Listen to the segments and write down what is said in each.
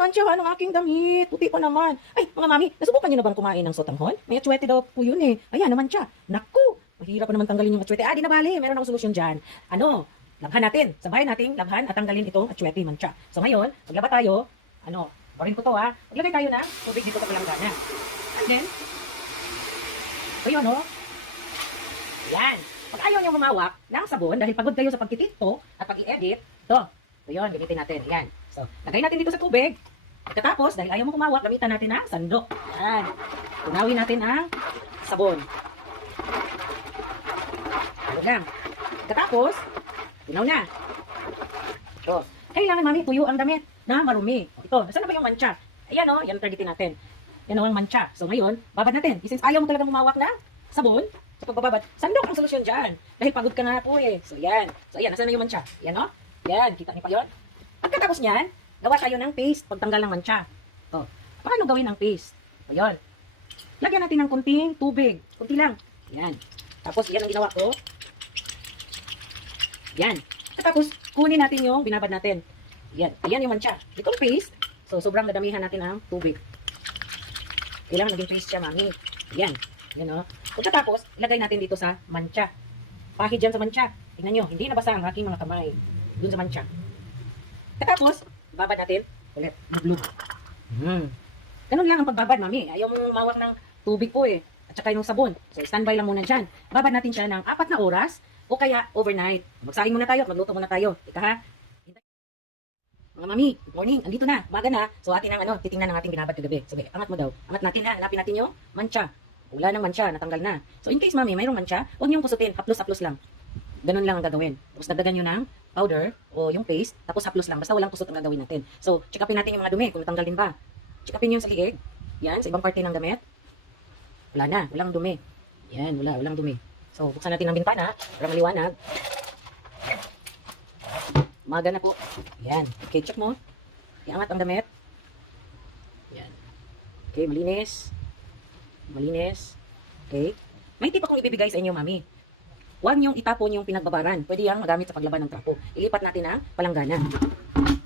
manchahan ang aking damit. Puti pa naman. Ay, mga mami, nasubukan niyo na bang kumain ng sotanghon? May atsuete daw po yun eh. Ayan naman siya. Naku, mahirap pa naman tanggalin yung atsuete. Ah, di na bali. Meron akong solusyon dyan. Ano? Labhan natin. Sabay nating labhan at tanggalin itong atsuete mancha. So ngayon, maglaba tayo. Ano? Orin ko to ha. Maglagay tayo ng tubig dito sa palanggana. And then, ito yun, no? Yan. Pag ayaw nyo mamawak ng sabon, dahil pagod kayo sa pagtitinto at pag-i-edit, ito. Ito yun, gamitin natin. Yan. So, lagay natin dito sa tubig. Pagkatapos, dahil ayaw mo kumawak, gamitan natin ang sandok. Yan. Tunawin natin ang sabon. Ano lang. Pagkatapos, tunaw na. Ito. Kailangan mami, tuyo ang damit na marumi. Ito, nasaan na ba yung mancha? Ayan o, yan targetin natin. Yan o ang mancha. So ngayon, babad natin. Since ayaw mo talagang humawak ng sabon, sa pagbababad, sandok ang solusyon dyan. Dahil pagod ka na po eh. So yan. So ayan, nasaan na yung mancha? Yan o. Yan, kita niyo pa yun? Pagkatapos niyan, gawa tayo ng paste pagtanggal ng mancha. To. Paano gawin ang paste? O yun. Lagyan natin ng kunting tubig. Kunti lang. Yan. Tapos yan ang ginawa ko. Yan. At tapos, kunin natin yung binabad natin. Yan. Ayan yung mancha. Itong paste, so sobrang dadamihan natin ang tubig. Kailangan maging paste siya, mami. Yan. Yan o. Pagkatapos, ilagay natin dito sa mancha. Pahid dyan sa mancha. Tingnan nyo, hindi nabasa ang aking mga kamay. Dun sa mancha. Pagkatapos, babad natin ulit. Maglub. Hmm. Ganun lang ang pagbabad, mami. Ayaw mo mawak ng tubig po eh. At saka yung sabon. So, standby lang muna dyan. Babad natin siya ng apat na oras o kaya overnight. Magsaing muna tayo at magluto muna tayo. Ika ha? Mga mami, good morning. Andito na. Umaga na. So, atin ang ano, titingnan ng ating binabad kagabi. Sige, angat mo daw. Angat natin ha. Hanapin natin yung mancha. Wala ng mancha. Natanggal na. So, in case, mami, mayroong mancha, huwag niyong kusutin. Haplos-haplos lang. Ganun lang ang gagawin. Tapos dagdagan nyo ng powder o yung paste, tapos haplos lang. Basta walang kusot ang gagawin natin. So, check upin natin yung mga dumi kung natanggal din ba. Check upin yung sa liig. Yan, sa ibang parte ng damit. Wala na, walang dumi. Yan, wala, walang dumi. So, buksan natin ang bintana para maliwanag. Maga na po. Yan. Okay, check mo. Iangat ang damit. Yan. Okay, malinis. Malinis. Okay. May tip akong ibibigay sa inyo, mami. Huwag niyong itapon yung pinagbabaran. Pwede yang magamit sa paglaban ng trapo. Ilipat natin ang palanggana.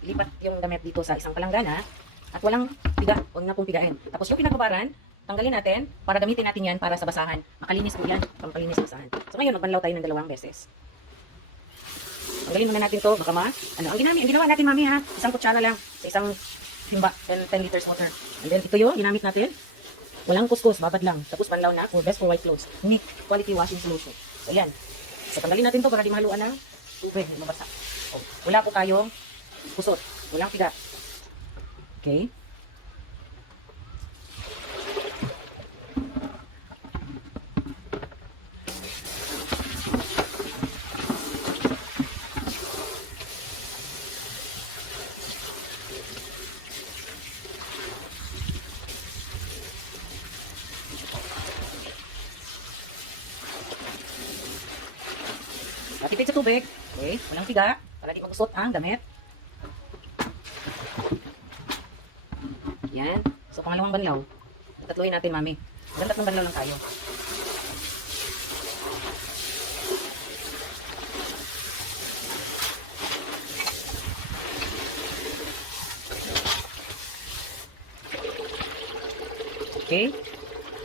Ilipat yung damit dito sa isang palanggana at walang piga. Huwag na pong pigain. Tapos yung pinagbabaran, tanggalin natin para gamitin natin yan para sa basahan. Makalinis po yan. Pampalinis sa basahan. So ngayon, magbanlaw tayo ng dalawang beses. Tanggalin muna natin to. Baka ma... Ano, ang, ginamit, ang ginawa natin, mami, ha? Isang kutsara lang sa isang timba. 10, 10 liters water. And then, ito yung ginamit natin. Walang kuskus, babad lang. Tapos banlaw na for best for white clothes. Unique quality washing solution. So, yan. So, tanggalin natin to para di mahaluan ng tubig mabasa. Oh, wala po tayong kusot. Walang piga. Okay. Matipid sa tubig. Okay. Walang piga. Para di magusot ang damit. Yan. So, pangalawang banlaw. Tatluhin natin, mami. Hanggang tatlong banlaw lang tayo. Okay.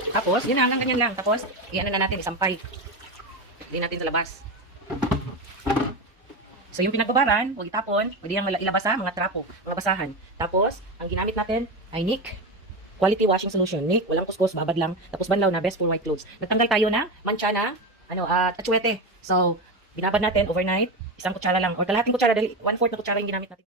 Tapos, yun na, hanggang ganyan lang. Tapos, iyan na natin, isampay. Hindi natin sa labas. So, yung pinagbabaran, huwag itapon, pwede yung ilabas sa mga trapo, mga basahan. Tapos, ang ginamit natin ay Nick Quality Washing Solution. Nick, walang kuskus, babad lang. Tapos banlaw na, best for white clothes. Nagtanggal tayo na mancha na, ano, at atsuete. So, binabad natin overnight, isang kutsara lang, or kalahating kutsara, dahil one-fourth na kutsara yung ginamit natin.